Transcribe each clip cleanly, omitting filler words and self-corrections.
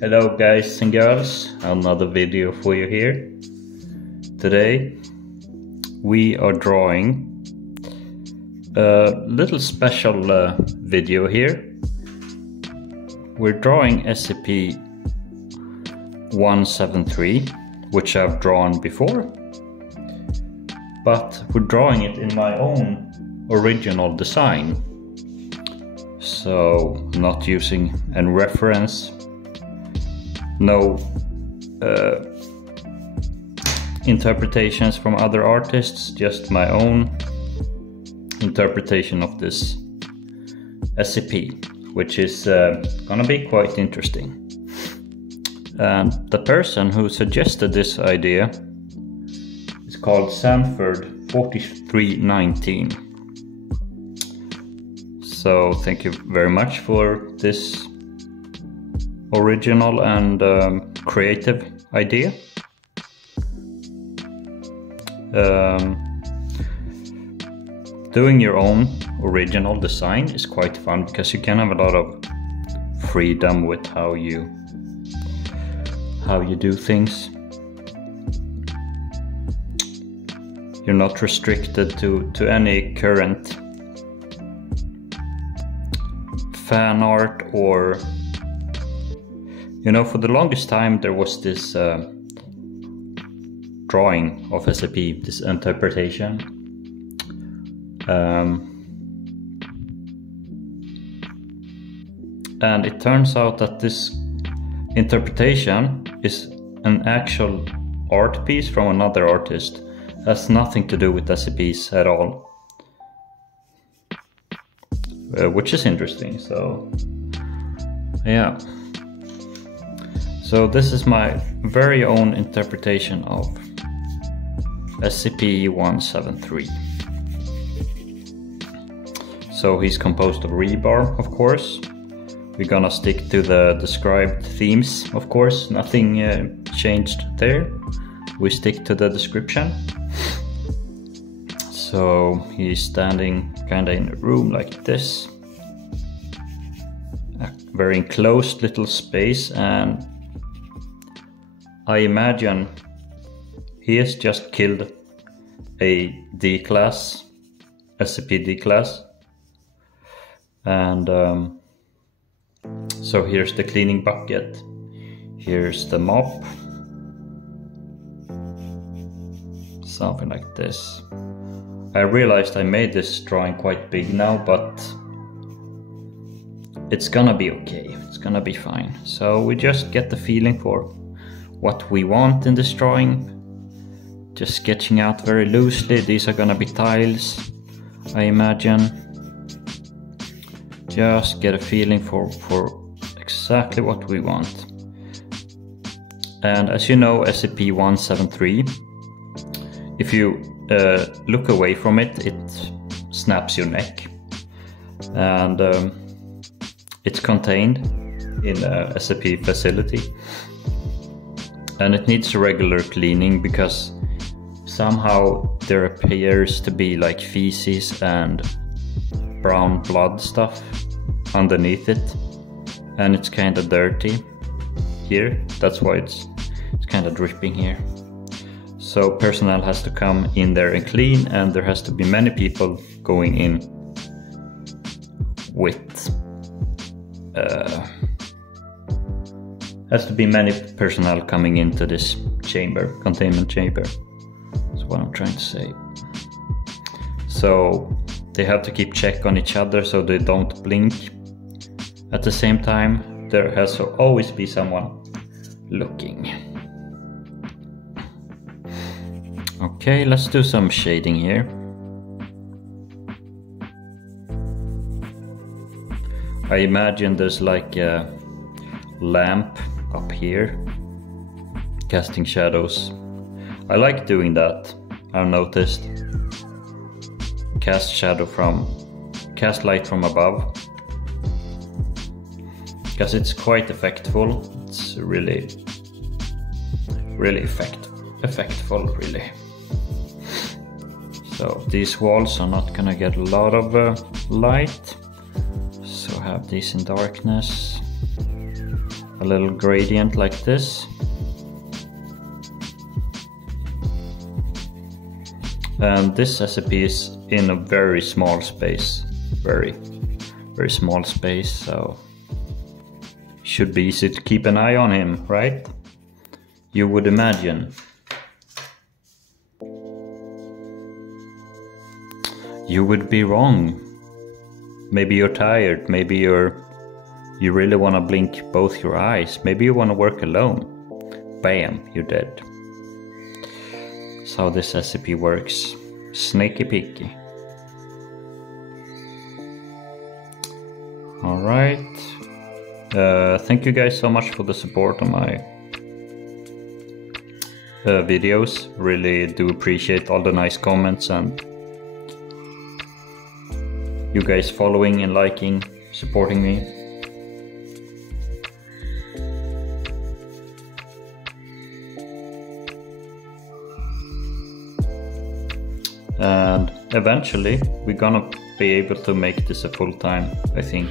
Hello guys and girls, another video for you here. Today we are drawing a little special video here. We're drawing SCP-173, which I've drawn before, but we're drawing it in my own original design. So not using any reference, no interpretations from other artists, just my own interpretation of this SCP, which is gonna be quite interesting. And the person who suggested this idea is called Sanford4319. So thank you very much for this original and creative idea. Doing your own original design is quite fun because you can have a lot of freedom with how you do things. You're not restricted to any current fan art, or for the longest time there was this drawing of SCP, this interpretation, and it turns out that this interpretation is an actual art piece from another artist. It has nothing to do with SCPs at all. Which is interesting, so yeah. So this is my very own interpretation of SCP-173. So he's composed of rebar, of course. We're gonna stick to the described themes, of course. Nothing changed there. We stick to the description. So he's standing kinda in a room like this, a very enclosed little space, and I imagine he has just killed a D-class, SCP D-class, and so here's the cleaning bucket, here's the mop, something like this. I realized I made this drawing quite big now, but it's gonna be okay, it's gonna be fine. So we just get the feeling for what we want in this drawing, just sketching out very loosely. These are gonna be tiles, I imagine. Just get a feeling for exactly what we want. And as you know, SCP-173, if you look away from it, it snaps your neck, and it's contained in a SCP facility, and it needs regular cleaning because somehow there appears to be like feces and brown blood stuff underneath it, and it's kind of dirty here. That's why it's kind of dripping here. So personnel has to come in there and clean, and there has to be many people going in with has to be many personnel coming into this chamber, containment chamber. That's what I'm trying to say. So they have to keep check on each other so they don't blink. At the same time, there has to always be someone looking. Okay, let's do some shading here. I imagine there's like a lamp up here, casting shadows. I like doing that, I've noticed. Cast light from above, because it's quite effectful. It's really effectful, really. So these walls are not gonna get a lot of light, so have these in darkness. a little gradient like this. And this SCP is in a very small space, very small space, so it should be easy to keep an eye on him, right? You would imagine. You would be wrong. Maybe you're tired, maybe you really want to blink both your eyes, maybe you want to work alone. Bam, you're dead. That's how this SCP works. Snaky peaky. Alright. Thank you guys so much for the support on my videos. Really do appreciate all the nice comments and you guys following and liking, supporting me. And eventually we're gonna be able to make this a full-time, I think,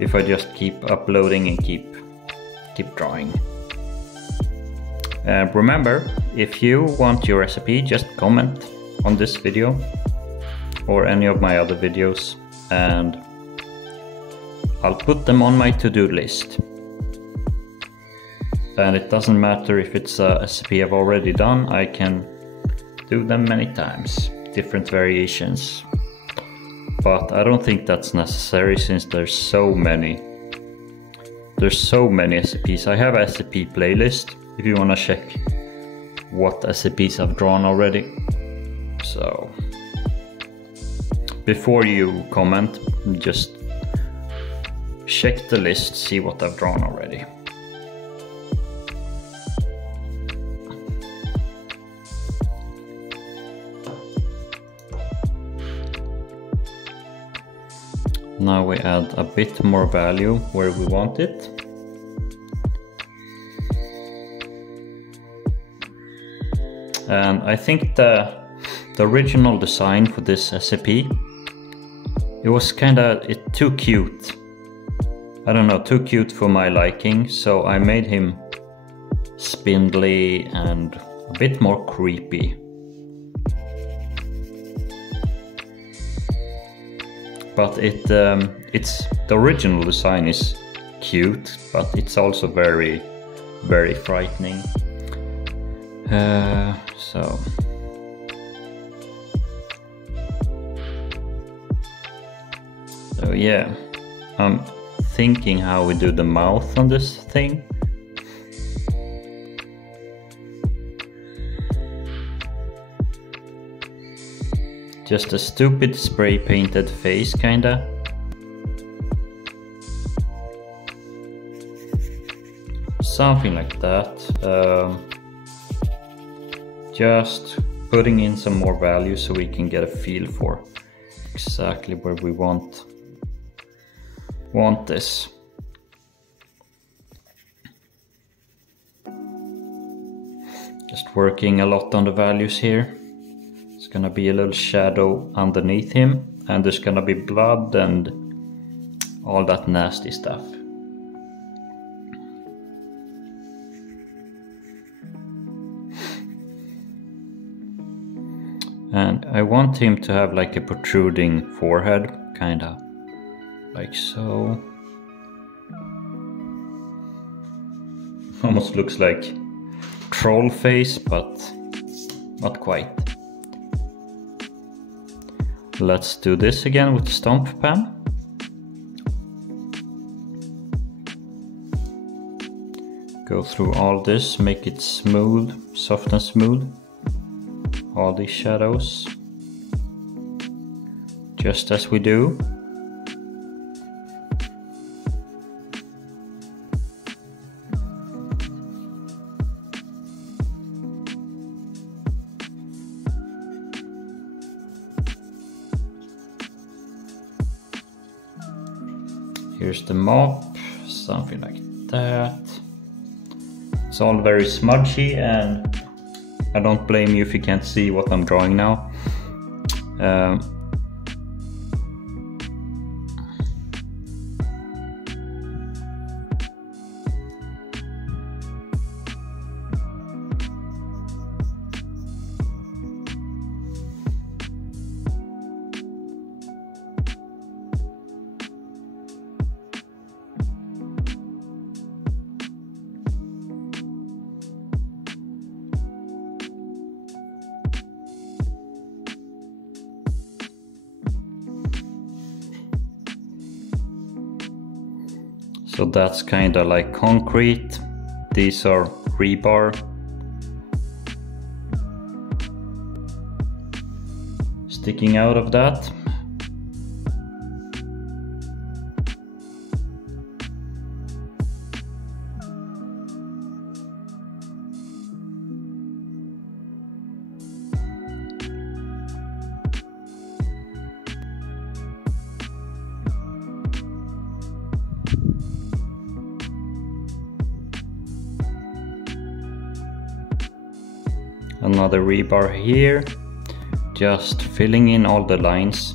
if I just keep uploading and keep drawing. Remember, if you want your recipe, just comment on this video or any of my other videos and I'll put them on my to-do list. And it doesn't matter if it's a recipe I've already done, I can do them many times, different variations. But I don't think that's necessary since there's so many SCPs. I have a SCP playlist if you want to check what SCPs I've drawn already. So before you comment, just check the list, see what I've drawn already. Now we add a bit more value where we want it. And I think the original design for this SCP, it was too cute. I don't know, too cute for my liking, so I made him spindly and a bit more creepy. But it's the original design is cute, but it's also very frightening. So yeah, I'm thinking how we do the mouth on this thing. Just a stupid spray painted face, kinda. Something like that. Just putting in some more value so we can get a feel for exactly where we want this. Just working a lot on the values here. It's gonna be a little shadow underneath him, and there's gonna be blood and all that nasty stuff. And I want him to have like a protruding forehead, kinda like so. Almost looks like troll face, but not quite. Let's do this again with the stomp pen. Go through all this, make it smooth, soft and smooth. All these shadows, just as we do. Here's the mop, something like that. It's all very smudgy, and I don't blame you if you can't see what I'm drawing now. So that's kind of like concrete. These are rebar. Sticking out of that. Another rebar here, just filling in all the lines.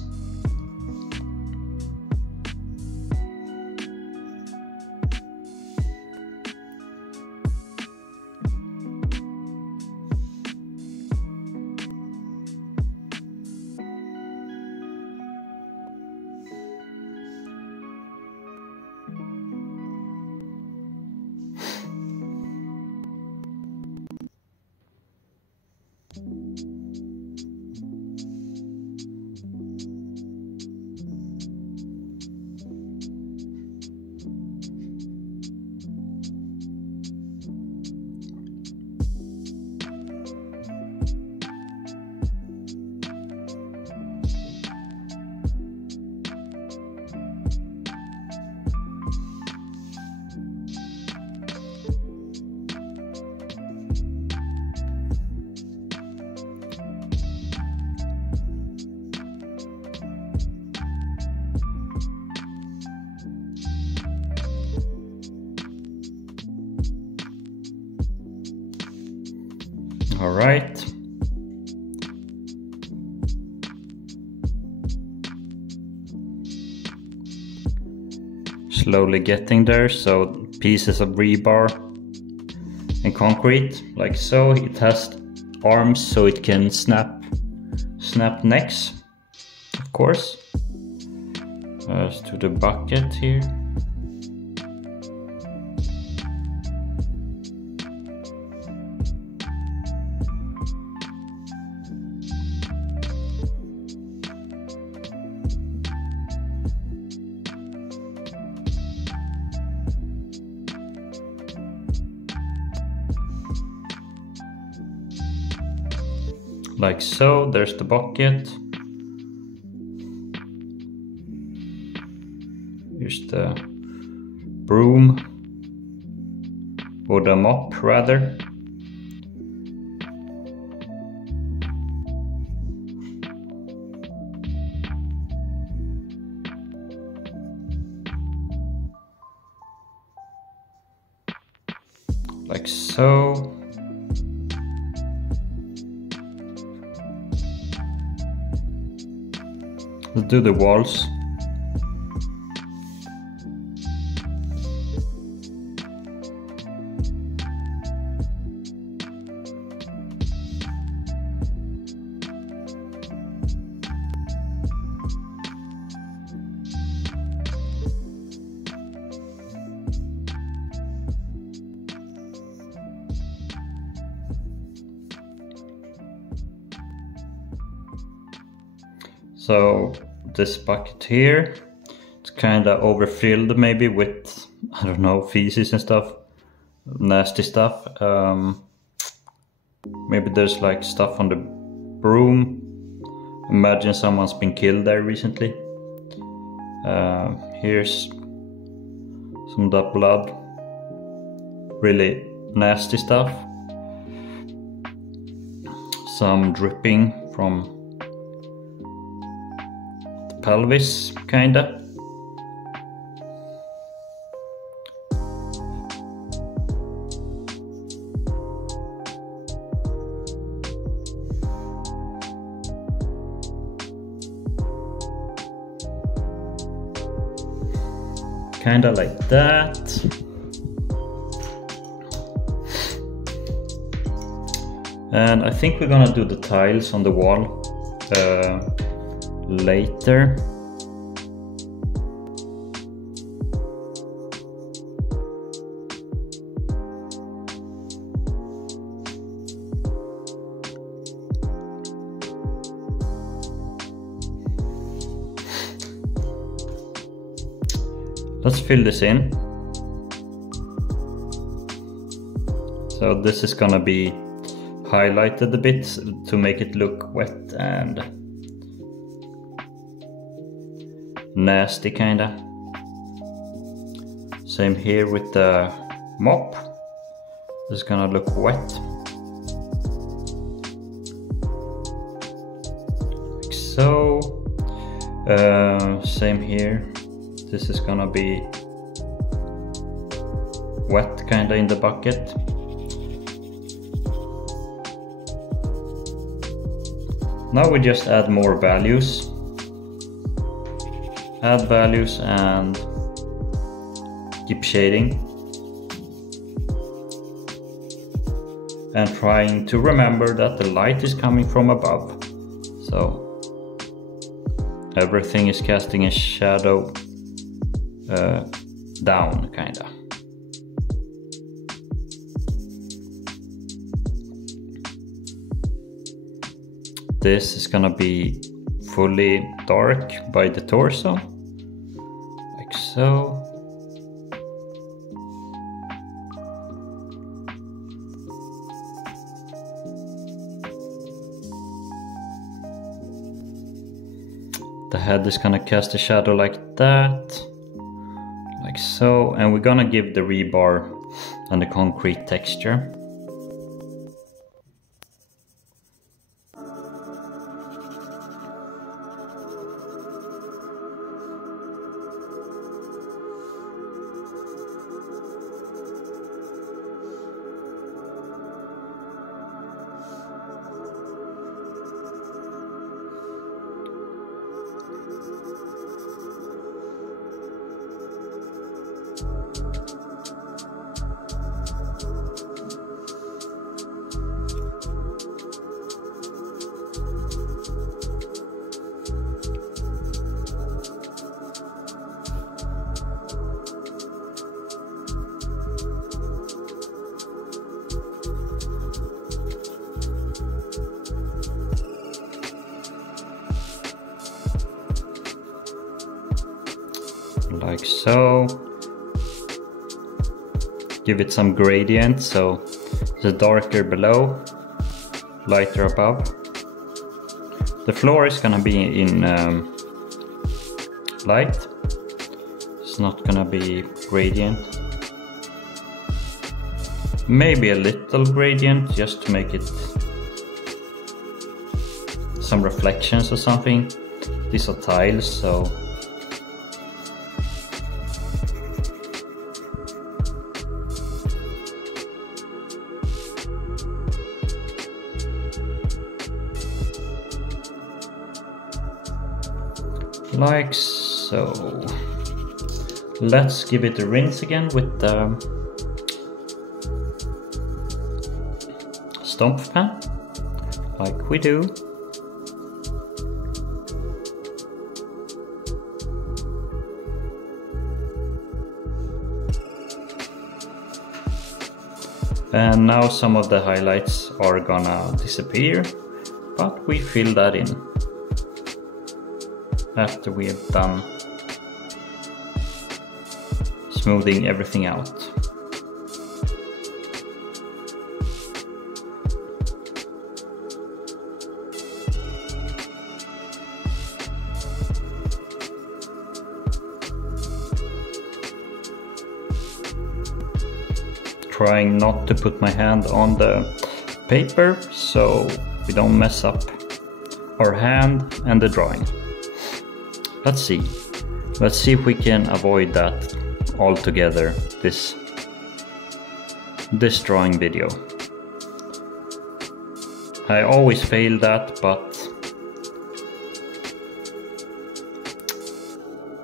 All right. Slowly getting there, so pieces of rebar and concrete, like so. It has arms so it can snap necks, of course. To the bucket here. Like so, there's the bucket. Here's the broom, or the mop rather. Like so. Let's do the walls. So this bucket here, it's kind of overfilled maybe with, I don't know, feces and stuff, nasty stuff. Maybe there's like stuff on the broom. Imagine someone's been killed there recently. Here's some of that blood, really nasty stuff. Some dripping from pelvis, kinda. Kinda like that. And I think we're gonna do the tiles on the wall later. Let's fill this in. So this is gonna be highlighted a bit to make it look wet and nasty kinda. Same here with the mop. This is gonna look wet. Like so. Same here. This is gonna be wet kinda in the bucket. Now we just add more values. Add values and keep shading. And trying to remember that the light is coming from above. So everything is casting a shadow down kinda. This is gonna be fully dark by the torso, like so. The head is gonna cast a shadow like that, like so, and we're gonna give the rebar and the concrete texture. Like so. Give it some gradient, so the darker below, lighter above. The floor is gonna be in light. It's not gonna be gradient. Maybe a little gradient just to make it some reflections or something. These are tiles, so like so. Let's give it a rinse again with the stomp pen, like we do. And now some of the highlights are gonna disappear, but we fill that in after we have done smoothing everything out. Trying not to put my hand on the paper so we don't mess up our hand and the drawing. Let's see if we can avoid that altogether this drawing video. I always fail that, but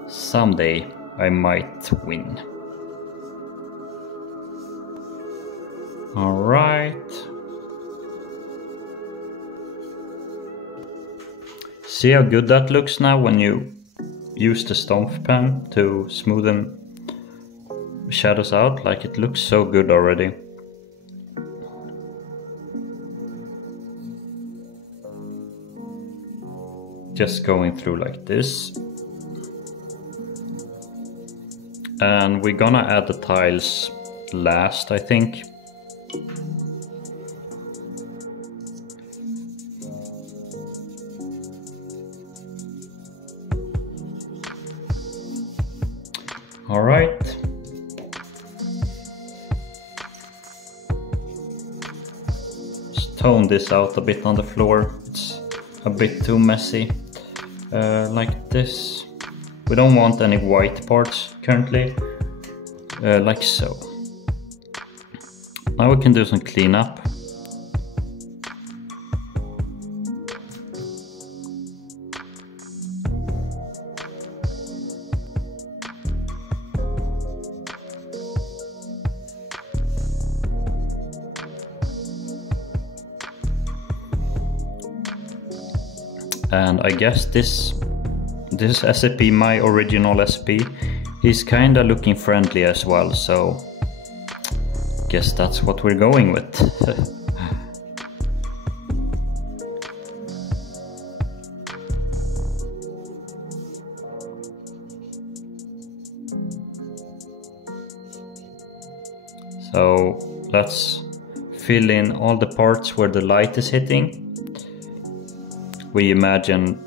someday I might win. All right. See how good that looks now when you use the stomp pen to smoothen shadows out. Like, it looks so good already. Just going through like this. And we're gonna add the tiles last, I think. All right. Just tone this out a bit on the floor. It's a bit too messy. Like this. We don't want any white parts currently. Like so. Now we can do some cleanup. And I guess this SCP, my original SCP, is kinda looking friendly as well, so guess that's what we're going with. So let's fill in all the parts where the light is hitting. We imagine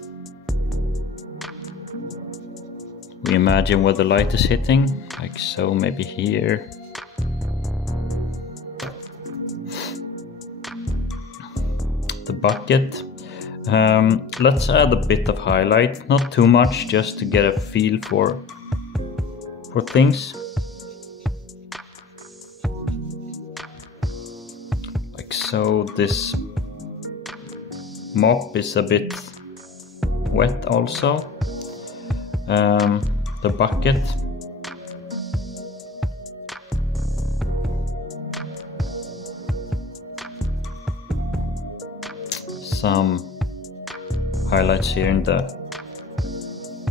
where the light is hitting, like so, maybe here. The bucket. Let's add a bit of highlight, not too much, just to get a feel for things. Like so. This mop is a bit wet also. The bucket. Some highlights here in the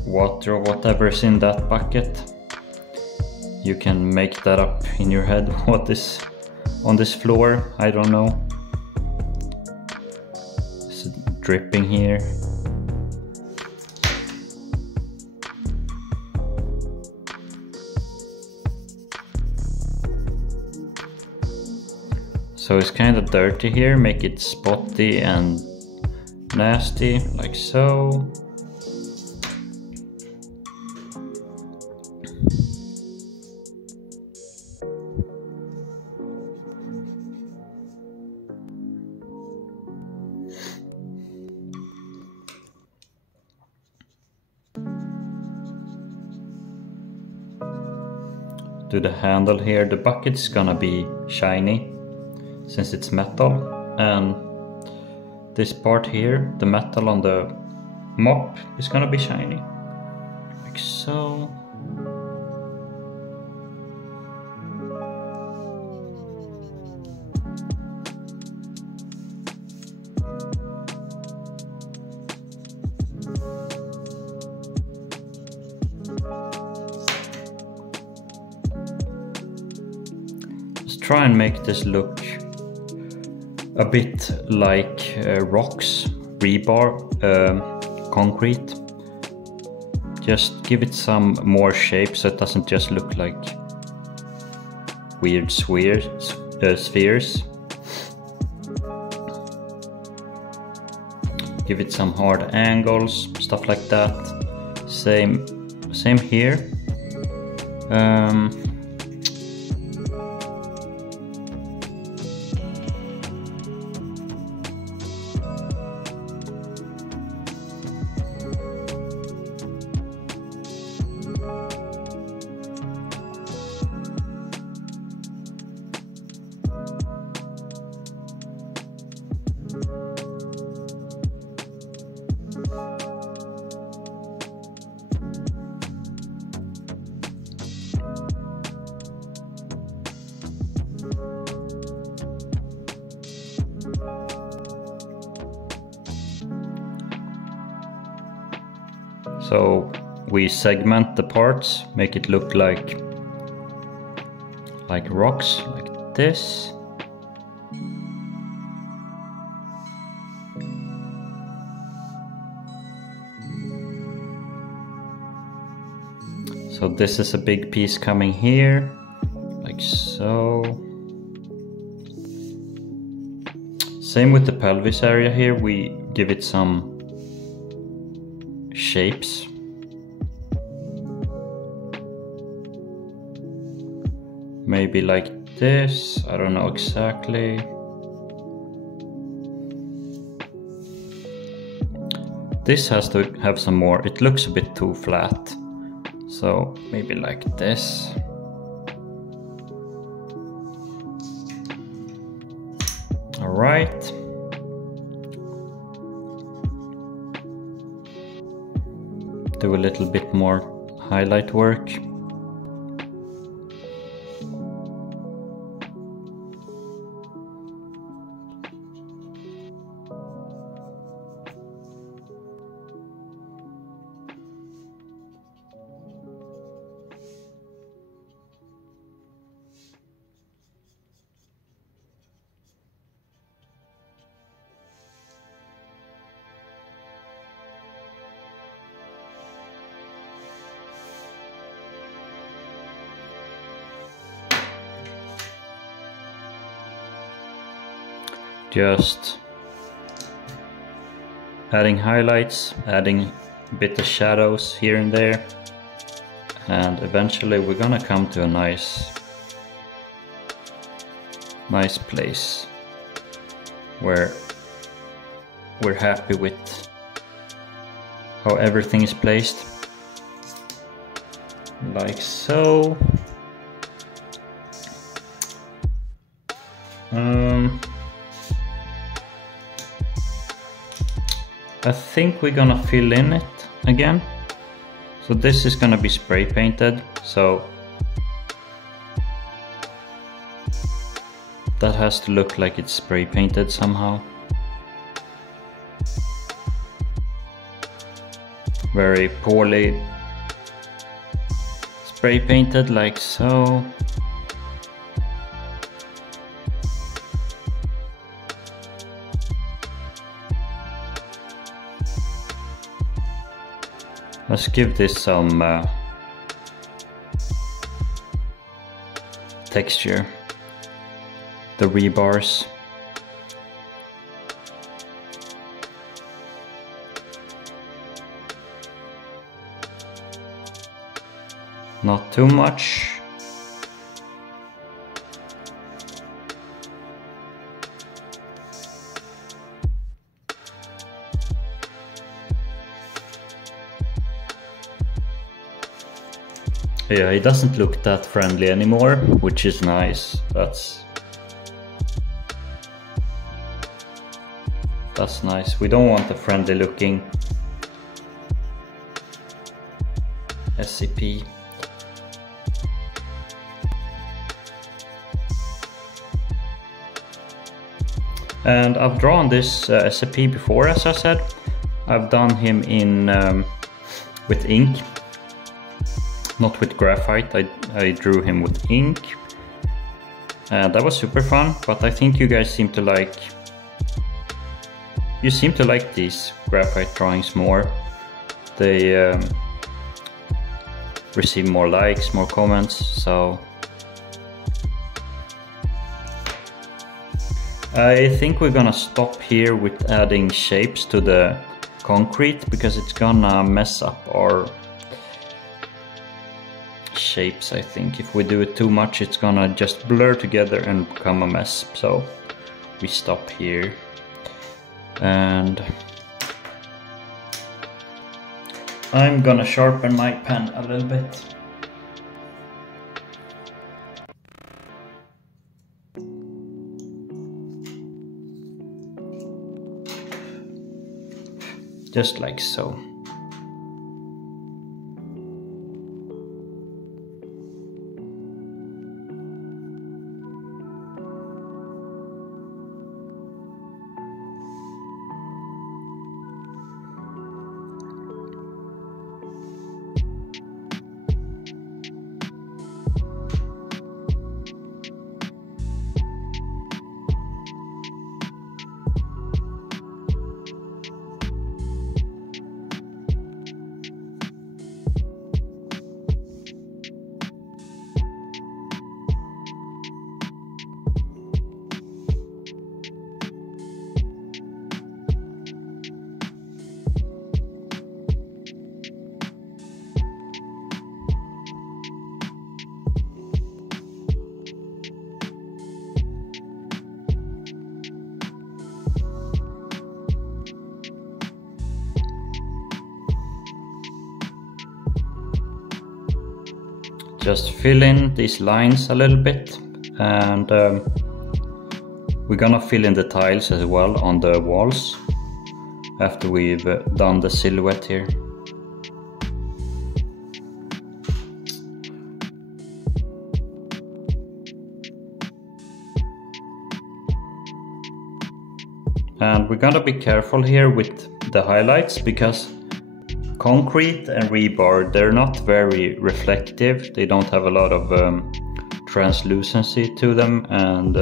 water or whatever's in that bucket. You can make that up in your head what is on this floor, I don't know. It's dripping here. So it's kind of dirty here, make it spotty and nasty, like so. Do the handle here, the bucket's gonna be shiny since it's metal, and this part here, the metal on the mop, is gonna be shiny, like so. Let's try and make this look a bit like rocks, rebar, concrete. Just give it some more shape so it doesn't just look like weird spheres. Give it some hard angles, stuff like that. Same here. So we segment the parts, make it look like rocks, like this. So this is a big piece coming here, like so. Same with the pelvis area here, we give it some shapes. Maybe like this, I don't know exactly. This has to have some more, it looks a bit too flat. So maybe like this. All right. Do a little bit more highlight work. Just adding highlights, adding a bit of shadows here and there, and eventually we're gonna come to a nice place where we're happy with how everything is placed, like so. I think we're gonna fill in it again. So this is gonna be spray painted, so that has to look like it's spray painted somehow. Very poorly spray painted, like so. Let's give this some texture. The rebars. Not too much. Yeah, he doesn't look that friendly anymore, which is nice. That's nice. We don't want a friendly looking SCP. And I've drawn this SCP before, as I said. I've done him in with ink. Not with graphite, I drew him with ink. And that was super fun, but I think you guys seem to like... You seem to like these graphite drawings more. They receive more likes, more comments, so... I think we're gonna stop here with adding shapes to the concrete, because it's gonna mess up our shapes. I think if we do it too much, it's gonna just blur together and become a mess. So we stop here, and I'm gonna sharpen my pen a little bit. Just like so. just fill in these lines a little bit, and we're gonna fill in the tiles as well on the walls after we've done the silhouette here. And we're gonna be careful here with the highlights, because concrete and rebar, they're not very reflective. They don't have a lot of translucency to them, and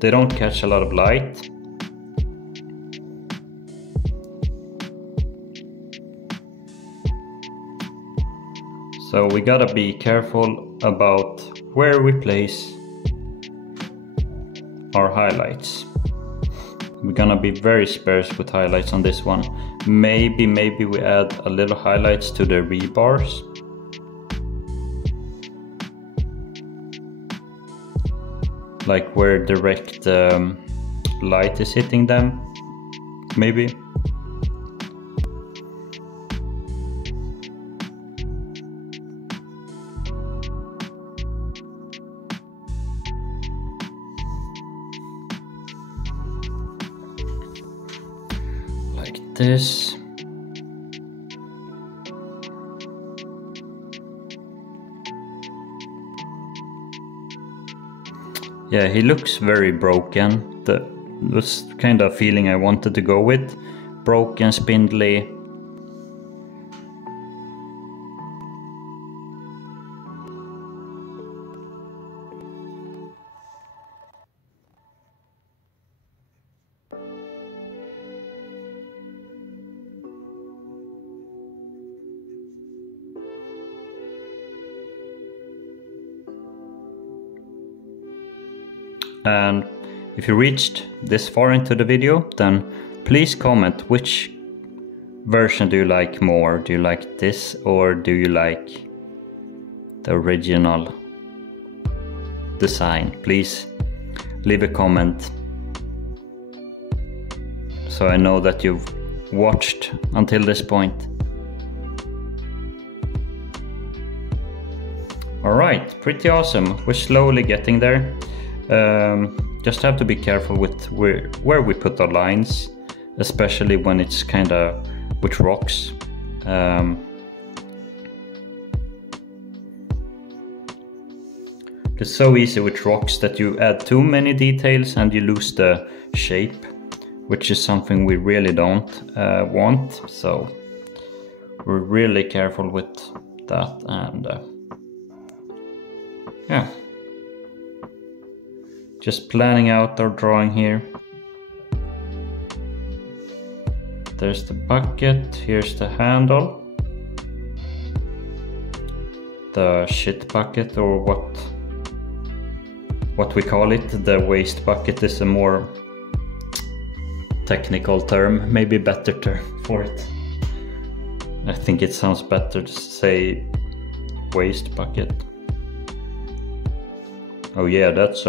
they don't catch a lot of light. So we gotta be careful about where we place our highlights. We're gonna be very sparse with highlights on this one. Maybe we add a little highlights to the rebars. Like where direct light is hitting them, maybe. Like this. Yeah, he looks very broken. That was kind of feeling I wanted to go with. Broken, spindly. And if you reached this far into the video, then please comment which version do you like more. Do you like this, or do you like the original design? Please leave a comment so I know that you've watched until this point. Alright, pretty awesome. We're slowly getting there. Just have to be careful with where we put our lines, especially when it's kind of with rocks. It's so easy with rocks that you add too many details and you lose the shape, which is something we really don't want. So we're really careful with that, and yeah. Just planning out our drawing here. There's the bucket, here's the handle. The shit bucket, or what we call it. The waste bucket is a more technical term, maybe better term for it. I think it sounds better to say waste bucket. Oh yeah, that's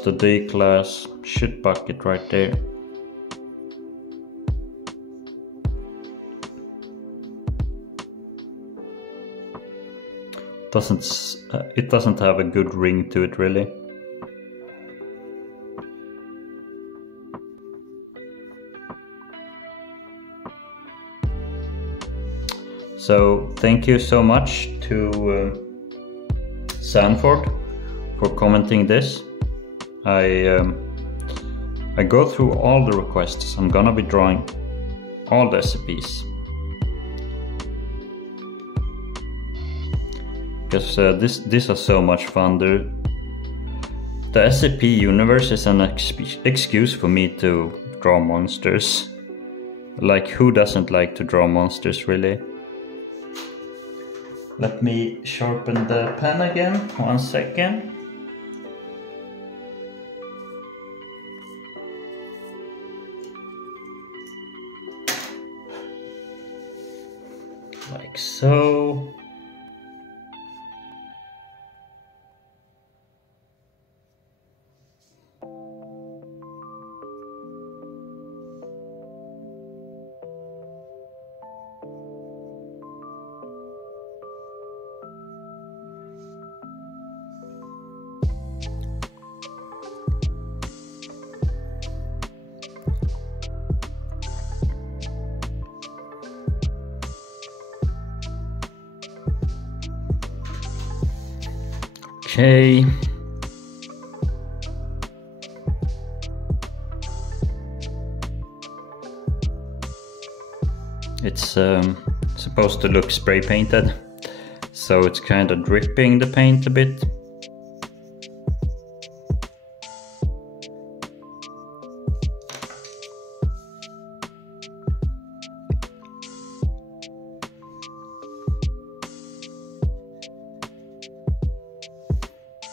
the D-class shit bucket right there. It doesn't have a good ring to it, really. So thank you so much to Sanford for commenting this. I go through all the requests. I'm gonna be drawing all the SCPs, because these are so much fun. The SCP universe is an excuse for me to draw monsters. Like, who doesn't like to draw monsters, really? Let me sharpen the pen again, 1 second. Like so. Okay. It's supposed to look spray painted, so it's kind of dripping the paint a bit.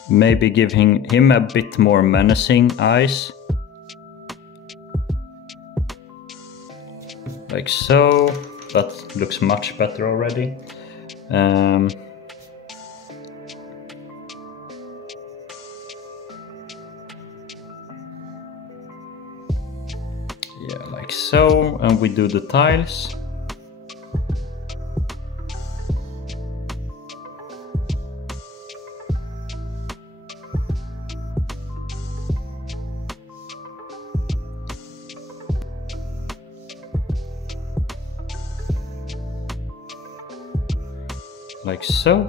Maybe giving him a bit more menacing eyes. Like so. That looks much better already. Yeah, like so. And we do the tiles. Like so.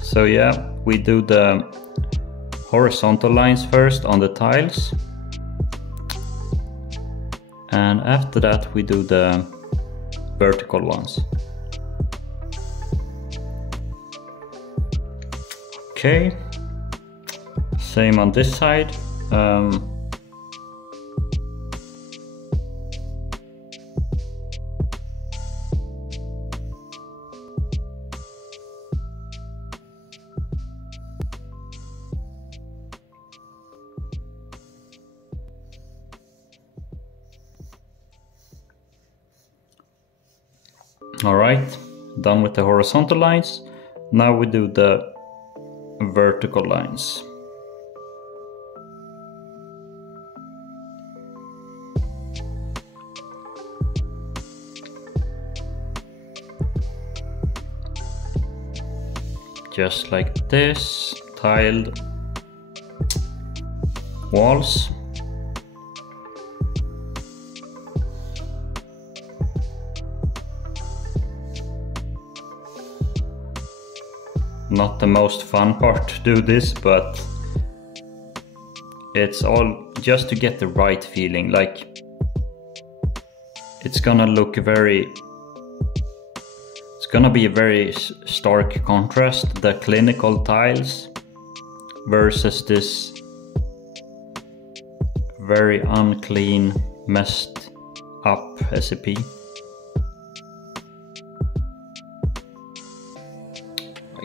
So yeah, we do the horizontal lines first on the tiles, and after that we do the vertical ones. Okay, same on this side. Alright, done with the horizontal lines. Now we do the vertical lines. Just like this, tiled walls. Not the most fun part to do this, but it's all just to get the right feeling. Like, it's gonna look very, it's gonna be a very stark contrast, the clinical tiles versus this very unclean, messed up SCP.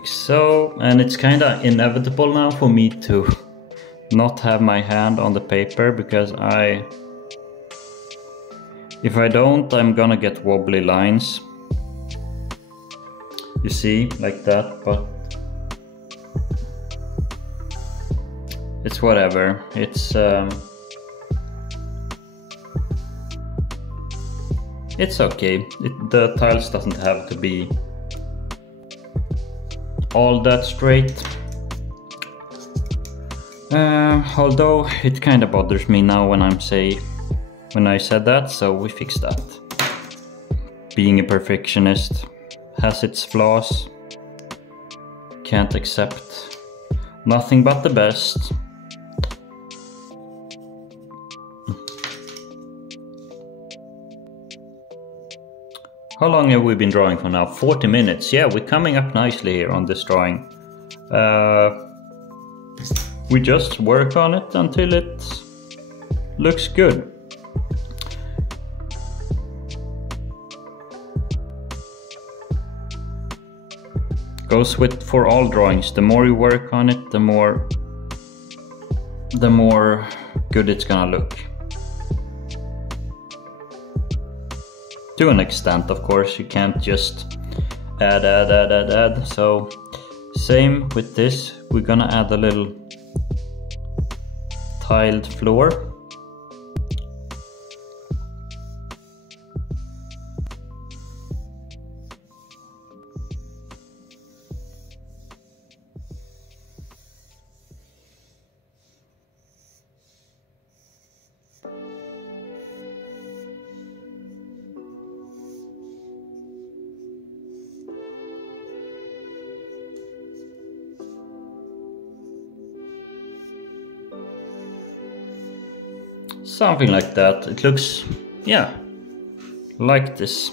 So, and it's kind of inevitable now for me to not have my hand on the paper, because if I don't, I'm gonna get wobbly lines. You see, like that, but it's whatever. It's okay. The tiles doesn't have to be all that straight. Although it kind of bothers me now when I said that, so we fix that. Being a perfectionist has its flaws. Can't accept nothing but the best. How long have we been drawing for now? 40 minutes. Yeah, we're coming up nicely here on this drawing. We just work on it until it looks good. Goes for all drawings. The more you work on it, the more good it's gonna look. To an extent, of course. You can't just add. So same with this, we're gonna add a little tiled floor. Something like that. It looks, yeah, like this,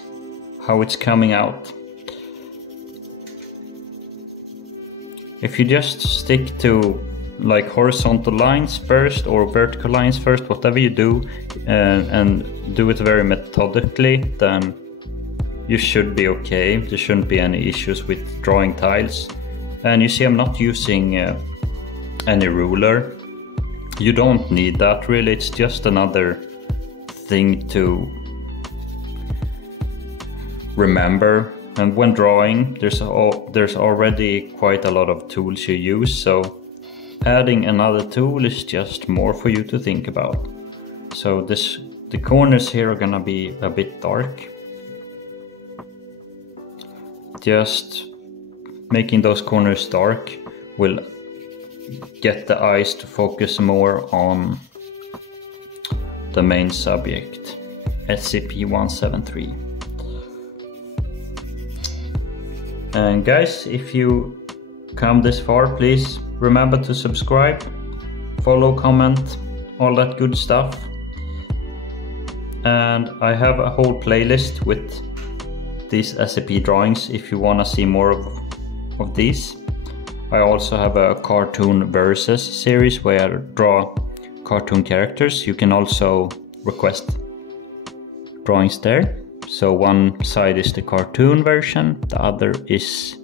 how it's coming out. If you just stick to like horizontal lines first or vertical lines first, whatever you do, and do it very methodically, then you should be okay. There shouldn't be any issues with drawing tiles. And you see I'm not using any ruler. You don't need that really, it's just another thing to remember. And when drawing, there's already quite a lot of tools you use, so adding another tool is just more for you to think about. So the corners here are gonna be a bit dark. Just making those corners dark will get the eyes to focus more on the main subject, SCP-173. And guys, if you come this far, please remember to subscribe, follow, comment, all that good stuff. And I have a whole playlist with these SCP drawings if you want to see more of these. I also have a cartoon versus series where I draw cartoon characters. You can also request drawings there. So one side is the cartoon version, the other is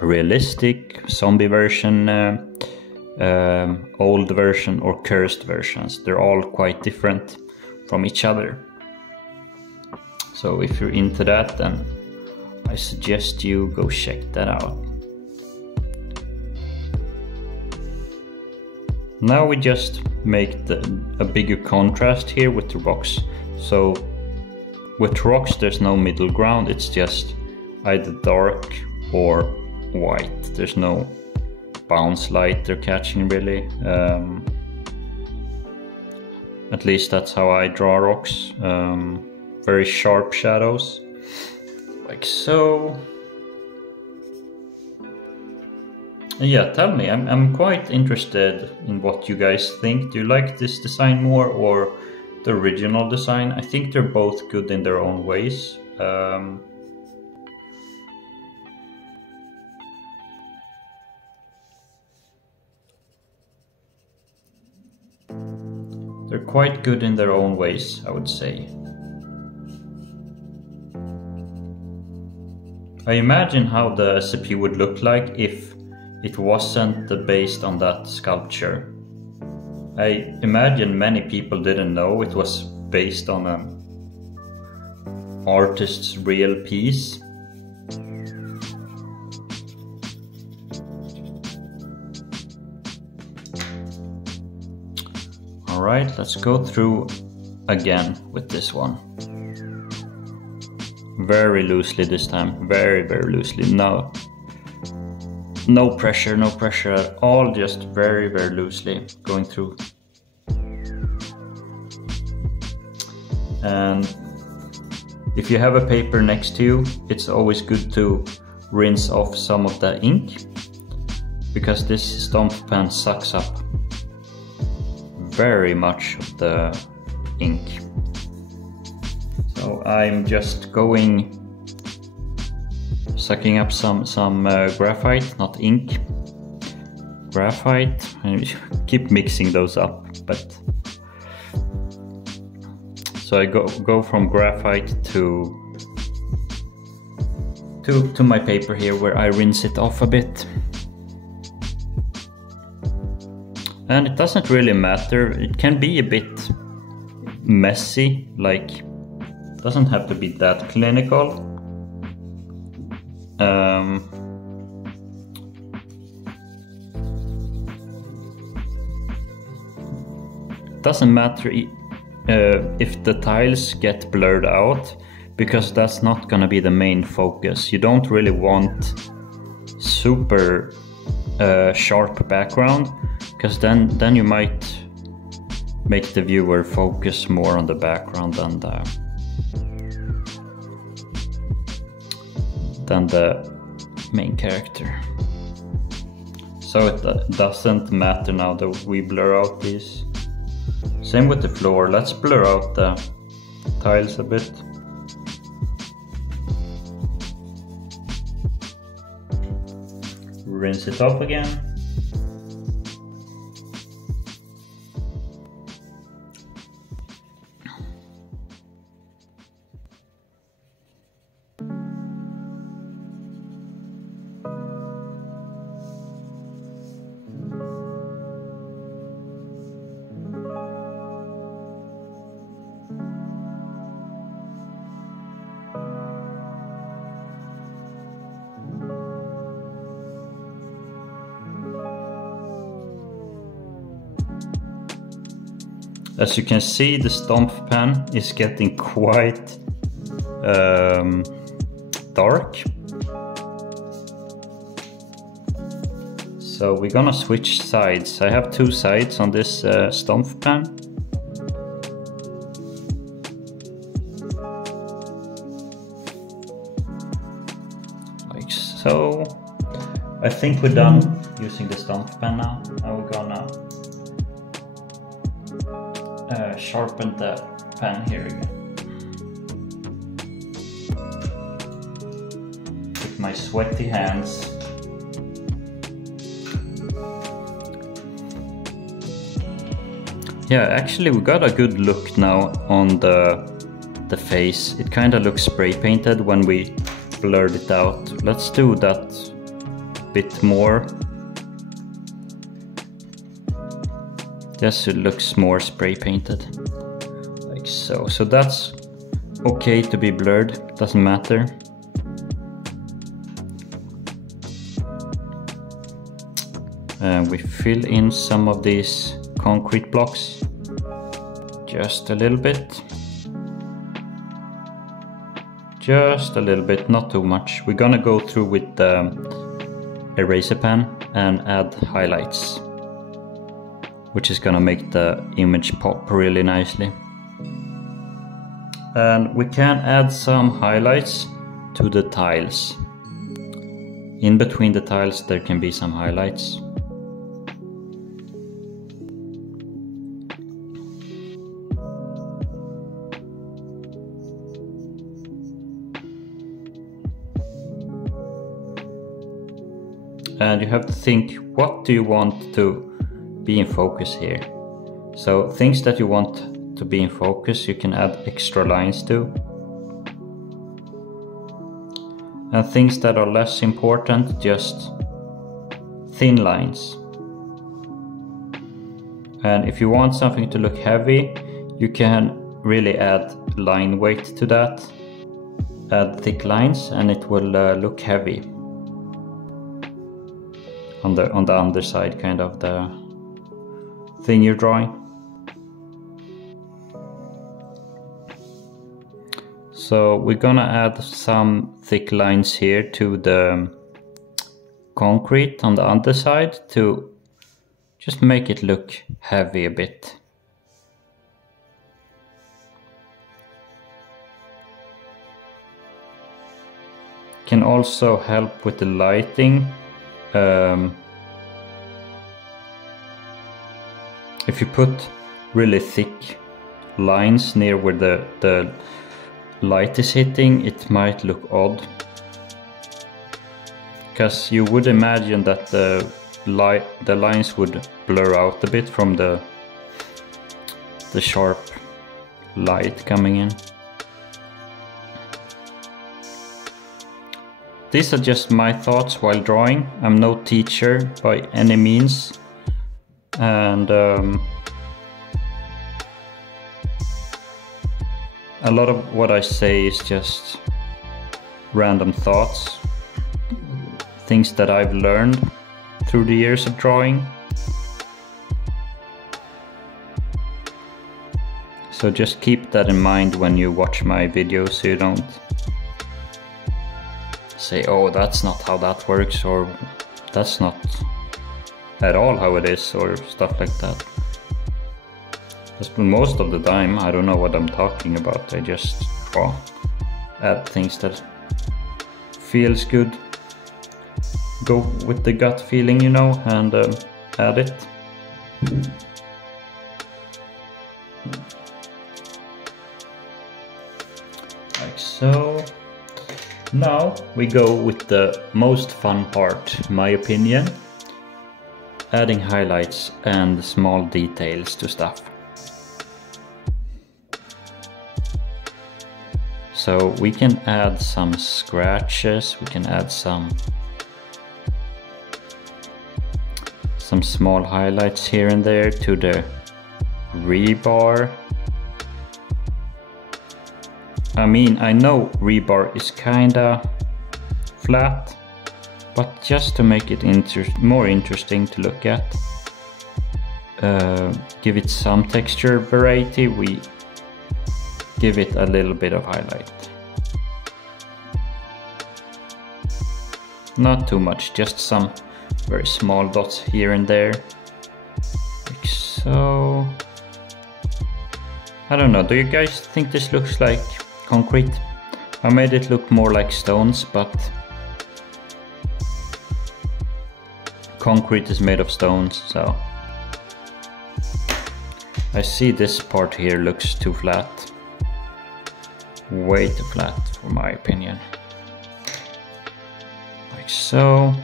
realistic, zombie version, old version or cursed versions. They're all quite different from each other. So if you're into that, then I suggest you go check that out. Now we just make a bigger contrast here with the rocks. So with rocks there's no middle ground, it's just either dark or white. There's no bounce light they're catching really. At least that's how I draw rocks. Very sharp shadows, like so. Yeah, tell me, I'm quite interested in what you guys think. Do you like this design more or the original design? I think they're both good in their own ways. They're quite good in their own ways, I would say. I imagine how the SCP would look like if it wasn't based on that sculpture. I imagine many people didn't know it was based on an artist's real piece. Alright, let's go through again with this one. Very loosely this time, very loosely. No pressure at all, just very loosely going through. And if you have a paper next to you, it's always good to rinse off some of the ink, because this stomp pen sucks up very much of the ink. So I'm just sucking up some graphite, not ink, graphite, and keep mixing those up. But so I go from graphite to my paper here, where I rinse it off a bit. And it doesn't really matter, it can be a bit messy, like it doesn't have to be that clinical. Doesn't matter if the tiles get blurred out, because that's not gonna be the main focus. You don't really want super sharp background, because then you might make the viewer focus more on the background than the main character. So it doesn't matter now that we blur out these. Same with the floor. Let's blur out the tiles a bit. Rinse it off again. As you can see, the stomp pan is getting quite dark. So we're gonna switch sides. I have two sides on this stomp pan. Like so. I think we're done using the stomp pan now. Now we're gonna sharpen the pen here again. With my sweaty hands. Yeah, actually we got a good look now on the face. It kind of looks spray painted when we blurred it out. Let's do that a bit more. Yes, it looks more spray painted, like so. So that's okay to be blurred, doesn't matter. We fill in some of these concrete blocks, just a little bit. Just a little bit, not too much. We're gonna go through with the eraser pen and add highlights, which is gonna make the image pop really nicely. And we can add some highlights to the tiles. In between the tiles there can be some highlights. And you have to think, what do you want to be in focus here? So things that you want to be in focus, you can add extra lines to. And things that are less important, just thin lines. And if you want something to look heavy, you can really add line weight to that. Add thick lines and it will look heavy. On the underside, kind of the thing you're drawing. So we're gonna add some thick lines here to the concrete on the underside to just make it look heavy a bit. Can also help with the lighting. If you put really thick lines near where the light is hitting, it might look odd, because you would imagine that the lines would blur out a bit from the sharp light coming in. These are just my thoughts while drawing. I'm no teacher by any means, and a lot of what I say is just random thoughts. things that I've learned through the years of drawing. So just keep that in mind when you watch my videos, so you don't say, oh, that's not how that works, or that's not at all how it is, or stuff like that. Just most of the time I don't know what I'm talking about. I just draw, add things that feels good, go with the gut feeling, you know, and add it. Like so. Now we go with the most fun part, in my opinion, adding highlights and small details to stuff. So we can add some scratches, we can add some small highlights here and there to the rebar. I mean, I know rebar is kinda flat, but just to make it more interesting to look at, give it some texture variety, we give it a little bit of highlight. Not too much, just some very small dots here and there, like so. I don't know, do you guys think this looks like concrete? I made it look more like stones, but concrete is made of stones, so I see this part here looks too flat. Way too flat for my opinion. Like so.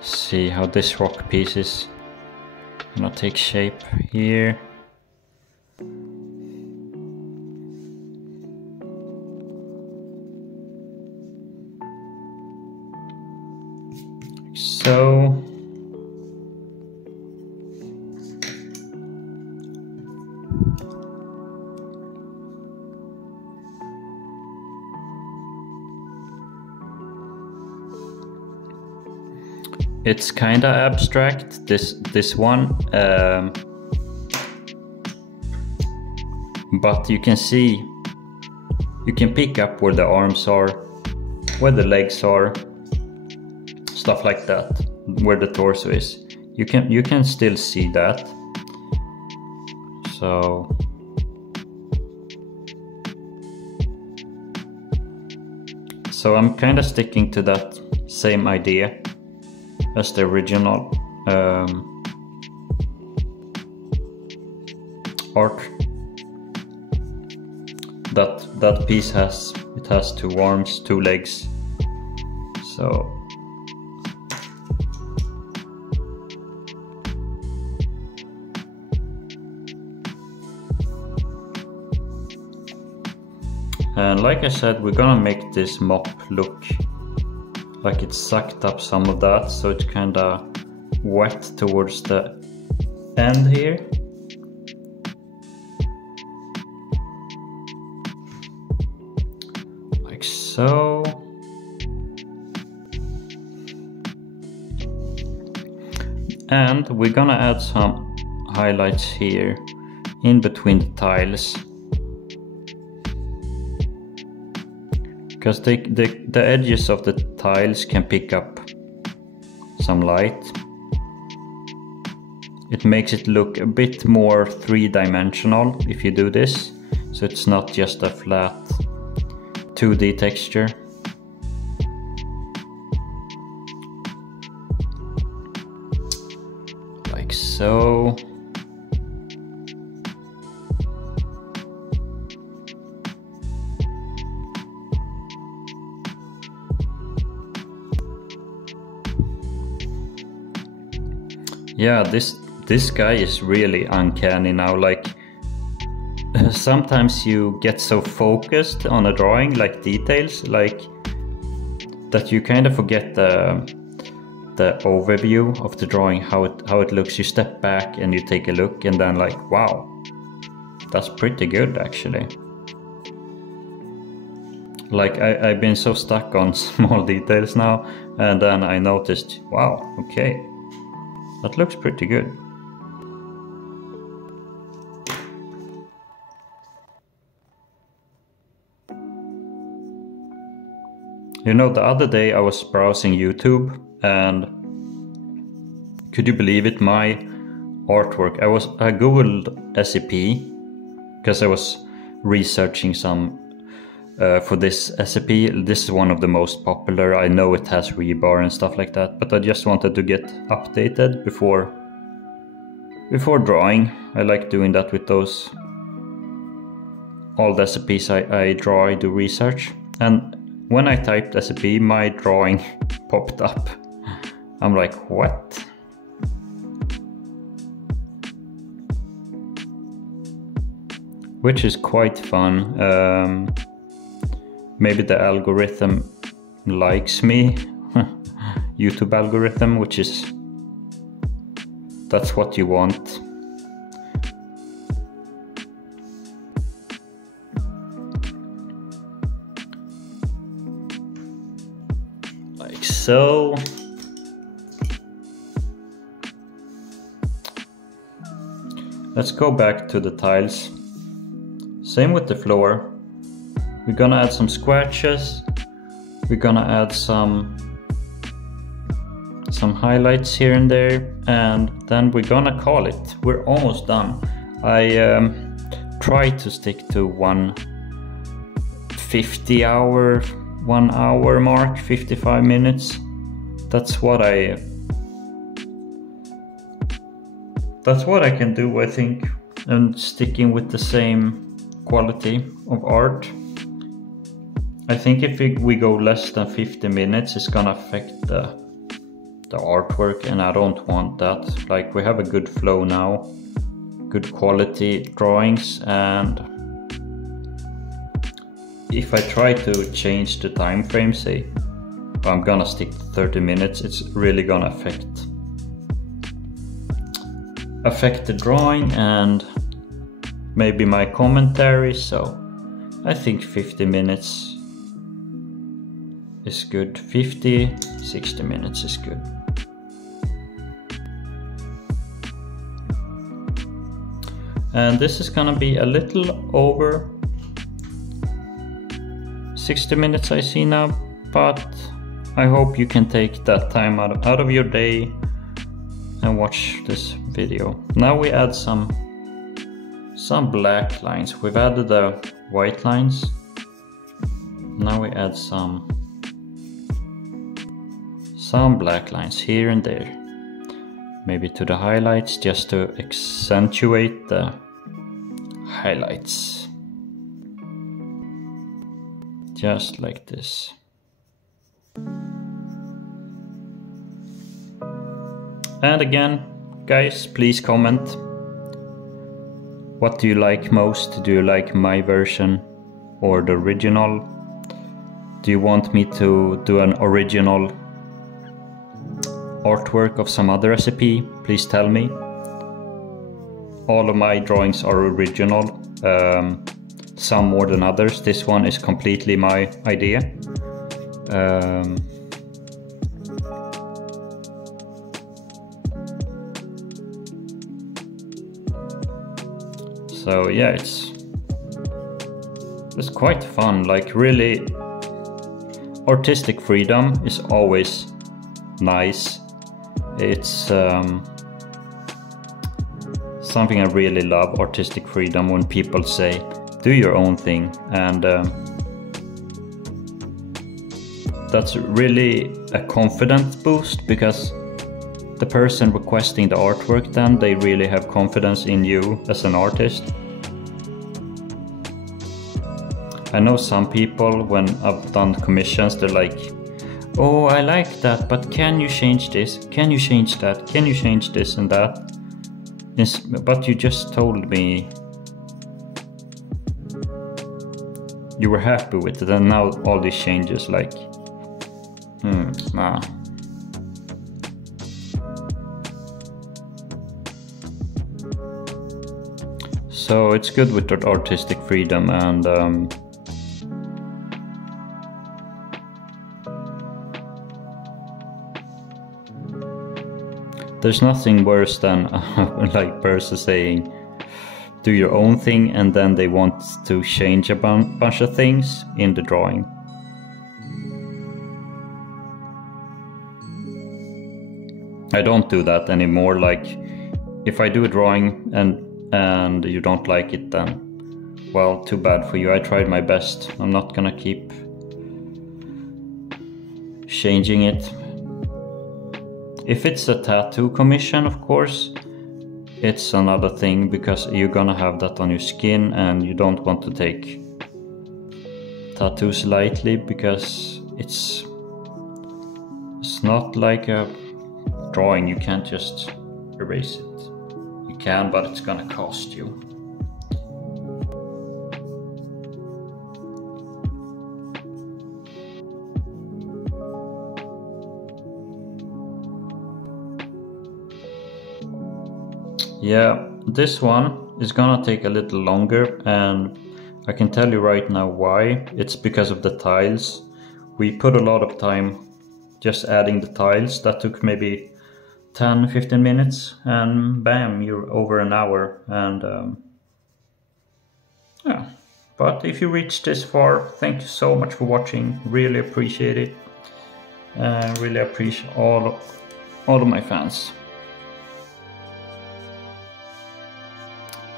See how this rock piece is gonna take shape here. So it's kinda abstract, this one, but you can see, you can pick up where the arms are, where the legs are, stuff like that, where the torso is. You can still see that. So I'm kinda sticking to that same idea as the original art. That piece has 2 arms, 2 legs. So and like I said, we're gonna make this mop look like it sucked up some of that, so it's kinda wet towards the end here. Like so. And we're gonna add some highlights here in between the tiles, because the edges of the tiles can pick up some light. It makes it look a bit more 3-dimensional if you do this, so it's not just a flat 2D texture. Like so. Yeah, this guy is really uncanny now. Like sometimes you get so focused on a drawing, like details, like that you kind of forget the overview of the drawing, how it looks. You step back and you take a look, and then like, wow, that's pretty good actually. Like I've been so stuck on small details now, and then I noticed, wow, okay, that looks pretty good. You know, the other day I was browsing YouTube, and could you believe it, my artwork, I googled SCP because I was researching some for this SCP. This is one of the most popular. I know it has rebar and stuff like that, but I just wanted to get updated before drawing. I like doing that with those all the SCPs I draw. I do research, and when I typed SCP, my drawing popped up. I'm like, what? Which is quite fun. Maybe the algorithm likes me. YouTube algorithm, which is, that's what you want. Like so. Let's go back to the tiles. Same with the floor. We're gonna add some scratches. We're gonna add some highlights here and there, and then we're gonna call it. We're almost done. I try to stick to 1 hour mark, 55 minutes. That's what I can do, I think, and sticking with the same quality of art. I think if we go less than 50 minutes, it's gonna affect the artwork, and I don't want that. Like, we have a good flow now, good quality drawings, and if I try to change the time frame, say I'm gonna stick to 30 minutes, it's really gonna affect the drawing and maybe my commentary. So I think 50 minutes is good. 60 minutes is good. And this is gonna be a little over 60 minutes I see now, but I hope you can take that time out of your day and watch this video. Now we add some black lines. We've added the white lines. Now we add some black lines here and there. Maybe to the highlights, just to accentuate the highlights. Just like this. And again, guys, please comment. What do you like most? Do you like my version or the original? Do you want me to do an original artwork of some other SCP? Please tell me. All of my drawings are original, some more than others. This one is completely my idea. So yeah, it's quite fun. Like, really, artistic freedom is always nice. It's something I really love, artistic freedom, when people say do your own thing, and that's really a confidence boost, because the person requesting the artwork, then they really have confidence in you as an artist. I know some people, when I've done commissions, they're like, oh, I like that, but can you change this? Can you change that? Can you change this and that? But you just told me you were happy with it, and now all these changes, like, nah. So it's good with that artistic freedom, and there's nothing worse than like person saying do your own thing and then they want to change a bunch of things in the drawing. I don't do that anymore. Like if I do a drawing and you don't like it, then well, too bad for you. I tried my best. I'm not gonna keep changing it. If it's a tattoo commission, of course, it's another thing, because you're gonna have that on your skin and you don't want to take tattoos lightly, because it's not like a drawing. You can't just erase it. You can, but it's gonna cost you. Yeah, this one is gonna take a little longer, and I can tell you right now why. It's because of the tiles. We put a lot of time just adding the tiles. That took maybe 10-15 minutes, and bam, you're over an hour. And yeah, but if you reached this far, thank you so much for watching. Really appreciate it. Really appreciate all of my fans.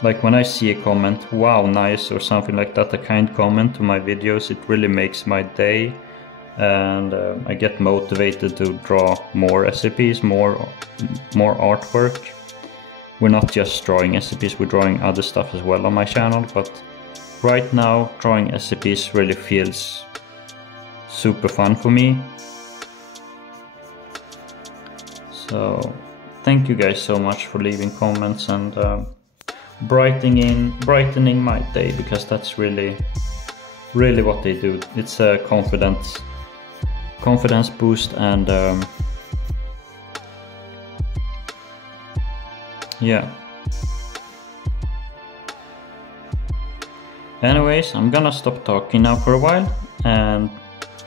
Like when I see a comment, wow, nice, or something like that, a kind comment to my videos, it really makes my day, and I get motivated to draw more SCPs, more artwork. We're not just drawing SCPs, we're drawing other stuff as well on my channel, but right now drawing SCPs really feels super fun for me. So thank you guys so much for leaving comments and brightening my day, because that's really what they do. It's a confidence boost, and yeah. Anyways, I'm gonna stop talking now for a while and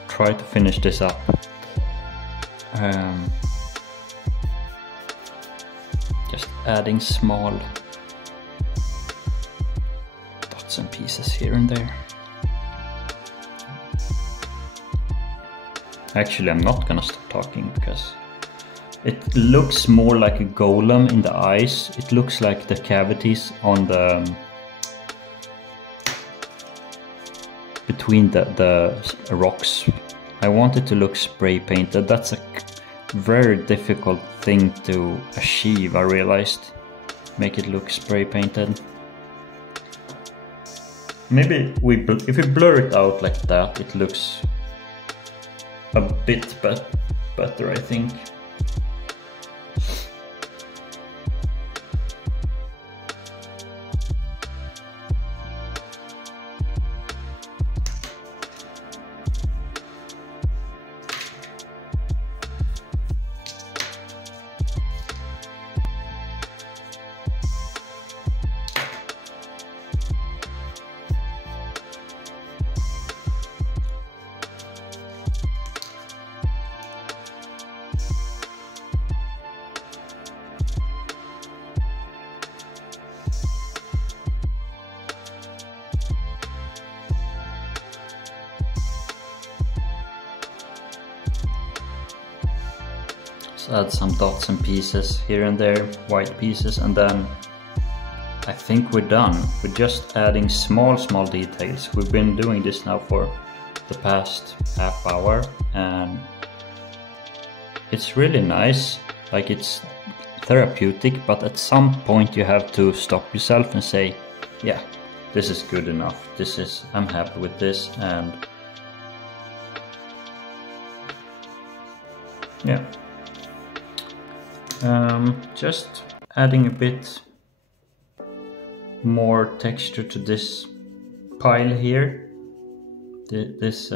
try to finish this up. Just adding small dots and pieces here and there. Actually, I'm not gonna stop talking, because it looks more like a golem in the eyes. It looks like the cavities on the between the rocks. I want it to look spray painted. That's a very difficult thing to achieve, I realized. Make it look spray painted. Maybe if we blur it out like that, it looks a bit better, I think. Add some dots and pieces here and there, white pieces, and then I think we're done. We're just adding small details. We've been doing this now for the past half hour, and it's really nice. Like, it's therapeutic, but at some point you have to stop yourself and say, yeah, this is good enough. I'm happy with this, and yeah. Just adding a bit more texture to this pile here. This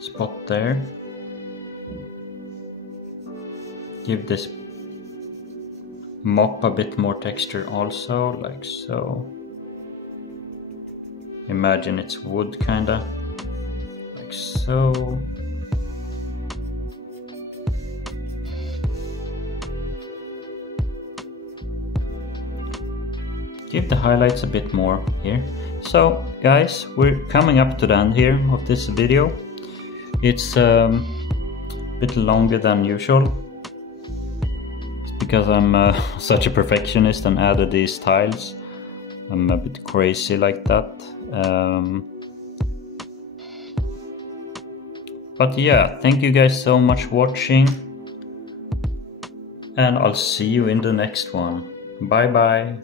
spot there. give this mop a bit more texture also, like so. Imagine it's wood kinda, like so. Give the highlights a bit more here. So guys, we're coming up to the end here of this video. It's a bit longer than usual. It's because I'm such a perfectionist and added these tiles. I'm a bit crazy like that. But yeah, thank you guys so much for watching. And I'll see you in the next one. Bye bye.